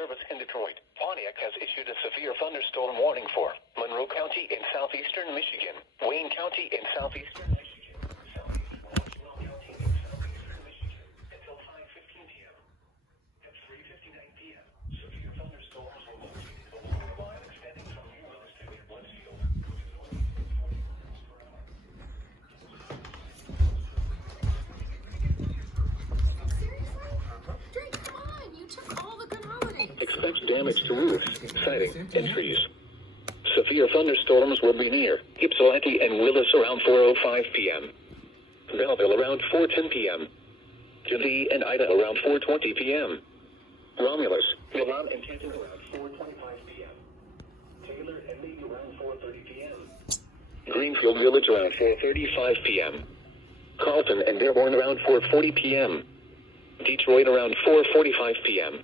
service in Detroit. Pontiac has issued a severe thunderstorm warning for Monroe County in southeastern Michigan, Wayne County in southeastern Michigan, southeast Washtenaw County in southeastern Michigan until 5:15 p.m. At 3:59 p.m., severe thunderstorms were located along a line extending from New Willis to near Blissfield, which is northeast of 40 miles per hour. Expect damage to roofs, siding, and trees. Severe thunderstorms will be near Ypsilanti and Willis around 4:05 p.m. Belleville around 4:10 p.m. Geneva and Ida around 4:20 p.m. Romulus, Milan, and Canton around 4:25 p.m. Taylor and Lee around 4:30 p.m. Greenfield Village around 4:35 p.m. Carlton and Dearborn around 4:40 p.m. Detroit around 4:45 p.m.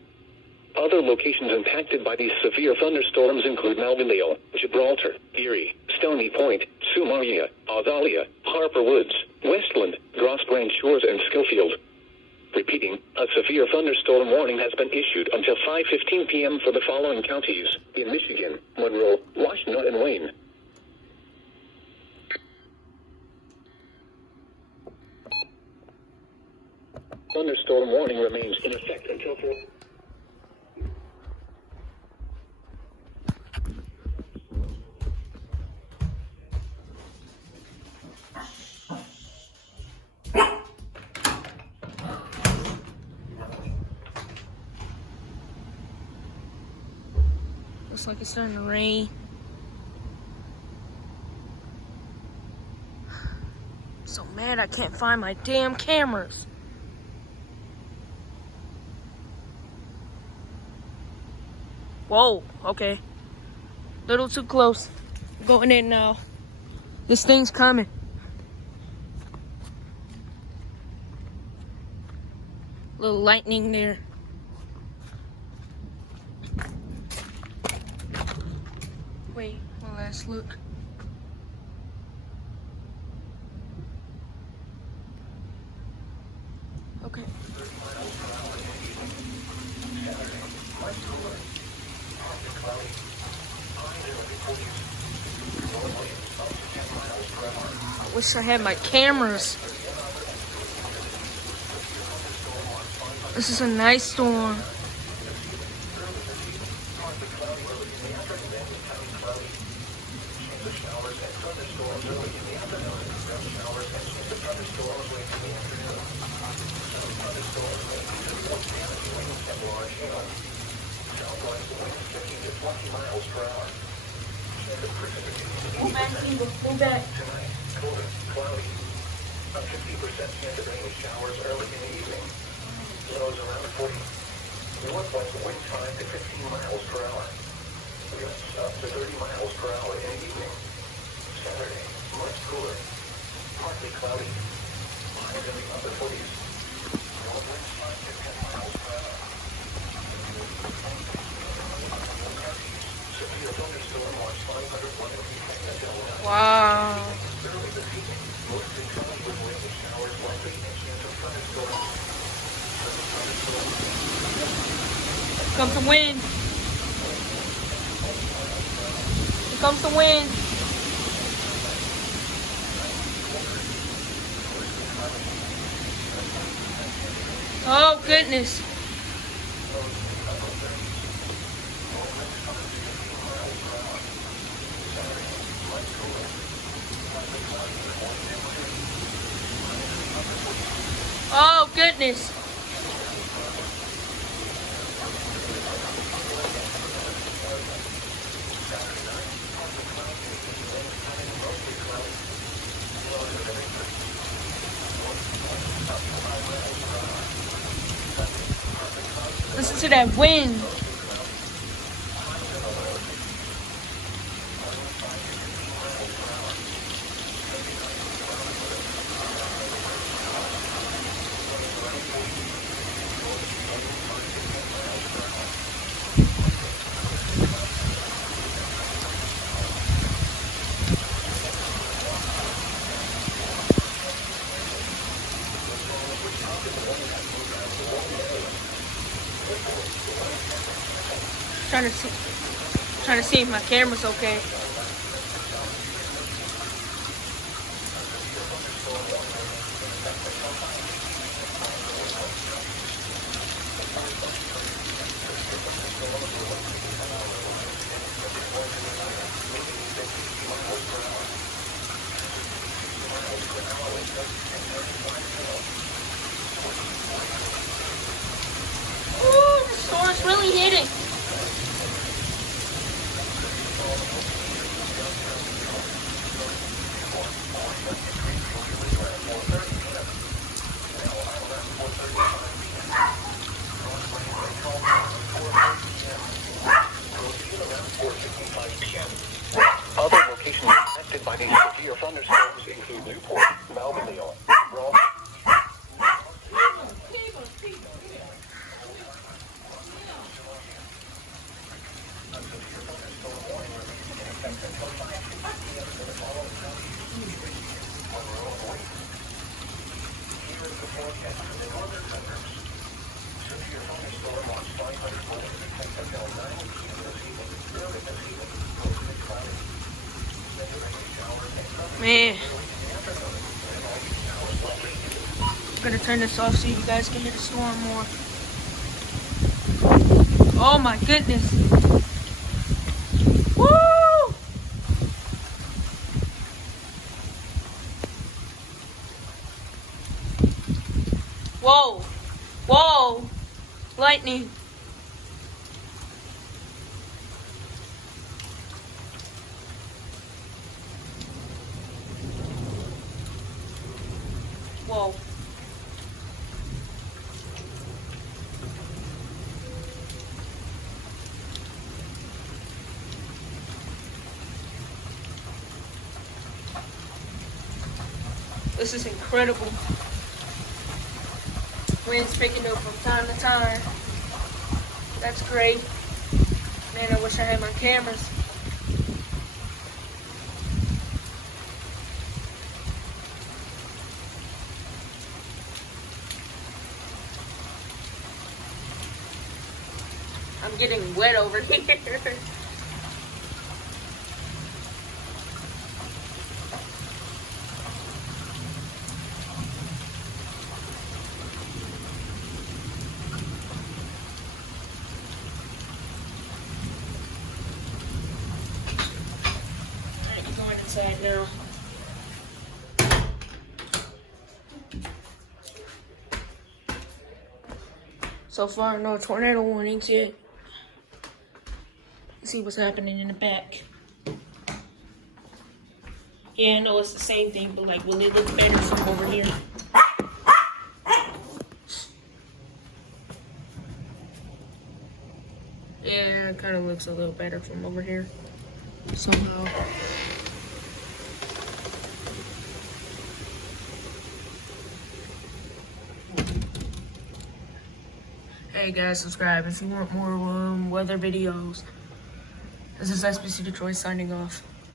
Other locations impacted by these severe thunderstorms include Malville, Gibraltar, Erie, Stony Point, Sumaria, Azalea, Harper Woods, Westland, Grosse Grande Shores, and Schofield. Repeating, a severe thunderstorm warning has been issued until 5:15 p.m. for the following counties in Michigan: Monroe, Washtenaw, and Wayne. Thunderstorm warning remains in effect until 4. Looks like it's starting to rain. I'm so mad I can't find my damn cameras. Whoa, okay. Little too close. Going in now. This thing's coming. Little lightning there. Wait, one last look. Okay. I wish I had my cameras. This is a nice storm. Move back. Tonight, cold, cloudy. A 50% chance of rain with showers early in the evening. Lows around 40. Northwest wind 5 to 15 miles per hour. Gusts up to 30 miles per hour in the evening. Saturday, much cooler. Partly cloudy. Highs in the upper 40s. North winds 5 to 10 miles per hour. Severe thunderstorm watch 501 until 9. Wow. Early this evening, mostly cloudy with rain and showers likely and chance of thunderstorms. Comes the wind. Here comes the wind. Oh, goodness. Oh, goodness. Listen to that wind. trying to see if my camera's okay. Ooh, the storm's really hitting. Other locations affected by these severe thunderstorms include Newport, Malvernale, Ross. Man, I'm gonna turn this off so you guys can hear the storm more. Oh my goodness. Woo! Whoa. Whoa. Lightning. Whoa. This is incredible. Wind's picking up from time to time. That's great. Man, I wish I had my cameras. I'm getting wet over here. Alright, going inside now. So far, no tornado warnings yet. See what's happening in the back. Yeah, I know it's the same thing, but like, will it look better from over here? Yeah, it kind of looks a little better from over here. Somehow. Hey guys, subscribe if you want more weather videos. This is SBC Detroit signing off.